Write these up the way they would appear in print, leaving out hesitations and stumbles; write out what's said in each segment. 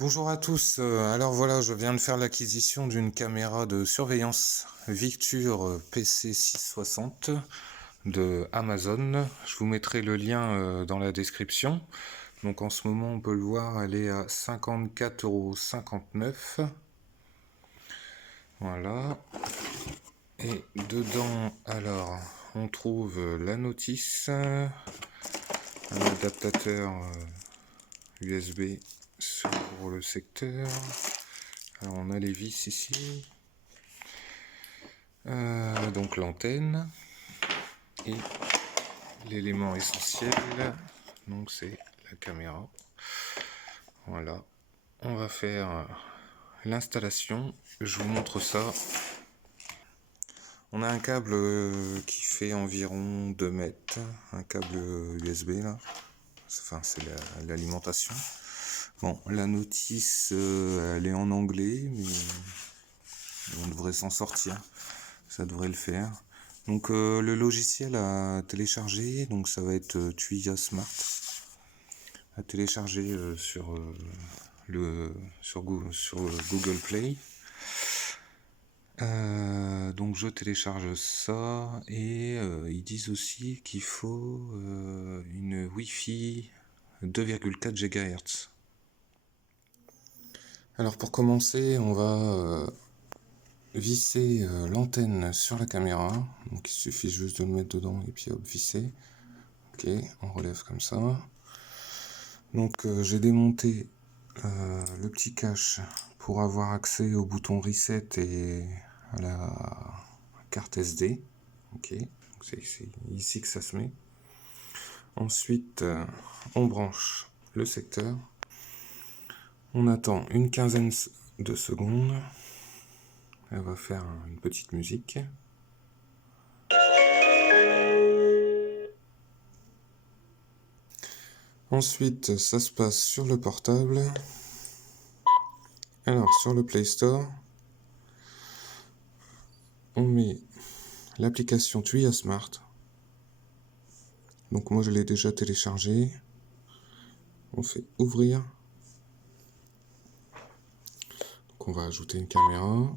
Bonjour à tous, alors voilà, je viens de faire l'acquisition d'une caméra de surveillance Victure PC660 de Amazon. Je vous mettrai le lien dans la description. Donc en ce moment, on peut le voir, elle est à 54,59 €. Voilà. Et dedans, alors, on trouve la notice, un adaptateur USB pour le secteur. Alors on a les vis ici. Donc l'antenne et l'élément essentiel, donc c'est la caméra. Voilà, on va faire l'installation, je vous montre ça. On a un câble qui fait environ 2 mètres, un câble USB là, enfin c'est l'alimentation. Bon, la notice elle est en anglais, mais on devrait s'en sortir, ça devrait le faire. Donc le logiciel à télécharger, donc ça va être Tuya Smart à télécharger sur Google Play. Donc je télécharge ça et ils disent aussi qu'il faut une Wi-Fi 2,4 GHz. Alors pour commencer, on va visser l'antenne sur la caméra. Donc il suffit juste de le mettre dedans et puis hop, visser. Ok, on relève comme ça. Donc j'ai démonté le petit cache pour avoir accès au bouton reset et à la carte SD. Ok, c'est ici que ça se met. Ensuite, on branche le secteur. On attend une quinzaine de secondes. Elle va faire une petite musique. Ensuite, ça se passe sur le portable. Alors, sur le Play Store, on met l'application Tuya Smart. Donc moi, je l'ai déjà téléchargé. On fait ouvrir. Donc on va ajouter une caméra.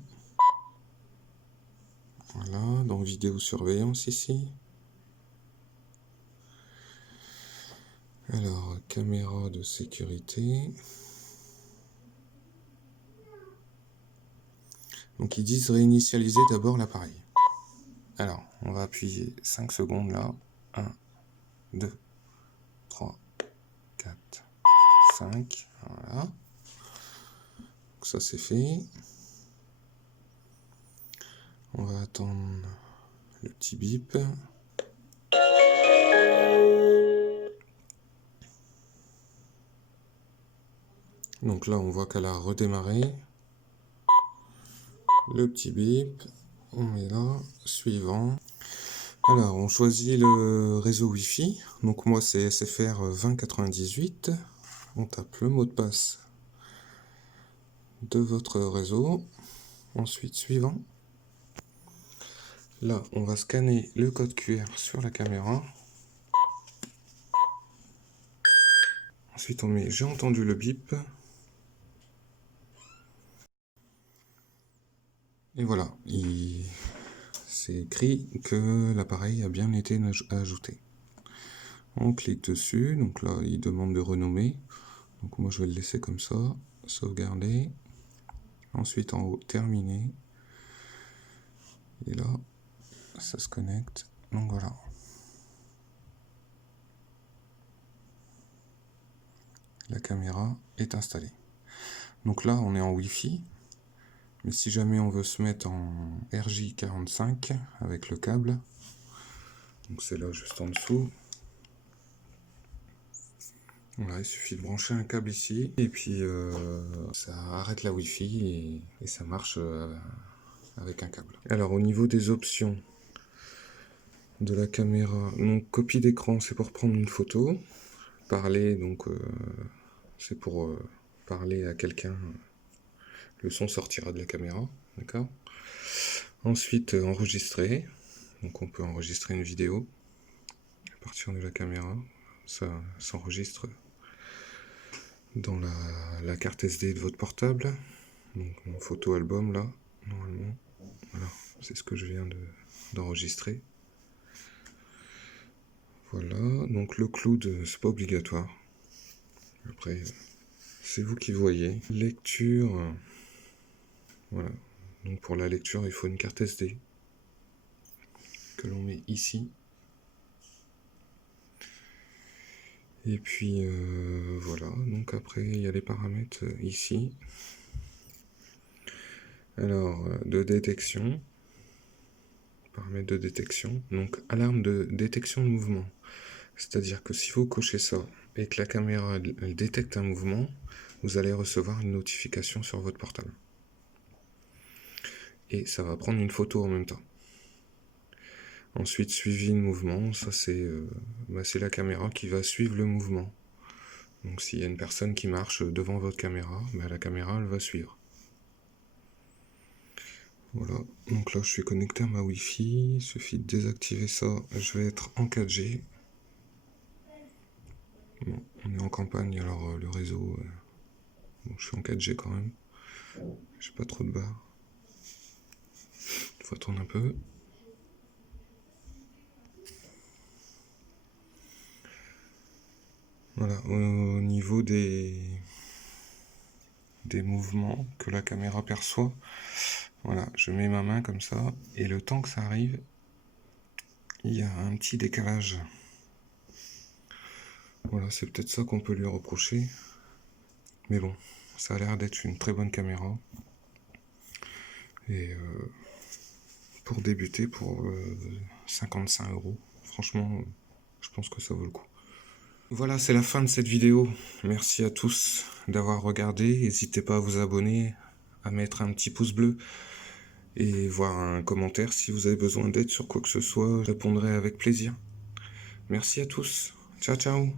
Voilà, dans vidéosurveillance ici. Alors, caméra de sécurité. Donc ils disent réinitialiser d'abord l'appareil. Alors, on va appuyer 5 secondes là. 1, 2, 3, 4, 5. Voilà. Donc ça c'est fait. On va attendre le petit bip. Donc là on voit qu'elle a redémarré. Le petit bip. On met là. Suivant. Alors on choisit le réseau Wi-Fi. Donc moi c'est SFR 2098. On tape le mot de passe de votre réseau. Ensuite suivant. Là, on va scanner le code QR sur la caméra. Ensuite, on met j'ai entendu le bip. Et voilà, c'est écrit que l'appareil a bien été ajouté. On clique dessus, donc là, il demande de renommer. Donc moi, je vais le laisser comme ça, sauvegarder. Ensuite, en haut, terminer. Et là, ça se connecte. Donc voilà. La caméra est installée. Donc là, on est en Wi-Fi. Mais si jamais on veut se mettre en RJ45 avec le câble, donc c'est là juste en dessous. Voilà, il suffit de brancher un câble ici et puis ça arrête la Wi-Fi et ça marche avec un câble. Alors au niveau des options de la caméra, donc copie d'écran c'est pour prendre une photo, parler donc c'est pour parler à quelqu'un, le son sortira de la caméra, d'accord. Ensuite enregistrer, donc on peut enregistrer une vidéo à partir de la caméra, ça s'enregistre dans la carte SD de votre portable. Donc mon photo album là, normalement. Voilà, c'est ce que je viens d'enregistrer. Voilà, donc le cloud, c'est pas obligatoire. Après, c'est vous qui voyez. Lecture. Voilà. Donc pour la lecture, il faut une carte SD que l'on met ici. Et puis voilà, donc après il y a les paramètres ici. Alors, de détection, paramètres de détection, donc alarme de détection de mouvement. C'est-à-dire que si vous cochez ça et que la caméra elle détecte un mouvement, vous allez recevoir une notification sur votre portable. Et ça va prendre une photo en même temps. Ensuite, suivi de mouvement, ça c'est la caméra qui va suivre le mouvement. Donc s'il y a une personne qui marche devant votre caméra, la caméra elle va suivre. Voilà, donc là je suis connecté à ma Wi-Fi, il suffit de désactiver ça, je vais être en 4G. Bon, on est en campagne, alors le réseau, bon, je suis en 4G quand même, j'ai pas trop de barres. Il faut attendre un peu. Voilà, au niveau des mouvements que la caméra perçoit, voilà, je mets ma main comme ça, et le temps que ça arrive, il y a un petit décalage. Voilà, c'est peut-être ça qu'on peut lui reprocher. Mais bon, ça a l'air d'être une très bonne caméra. Et pour débuter, pour 55 €, franchement, je pense que ça vaut le coup. Voilà, c'est la fin de cette vidéo. Merci à tous d'avoir regardé. N'hésitez pas à vous abonner, à mettre un petit pouce bleu et voir un commentaire si vous avez besoin d'aide sur quoi que ce soit. Je répondrai avec plaisir. Merci à tous. Ciao, ciao.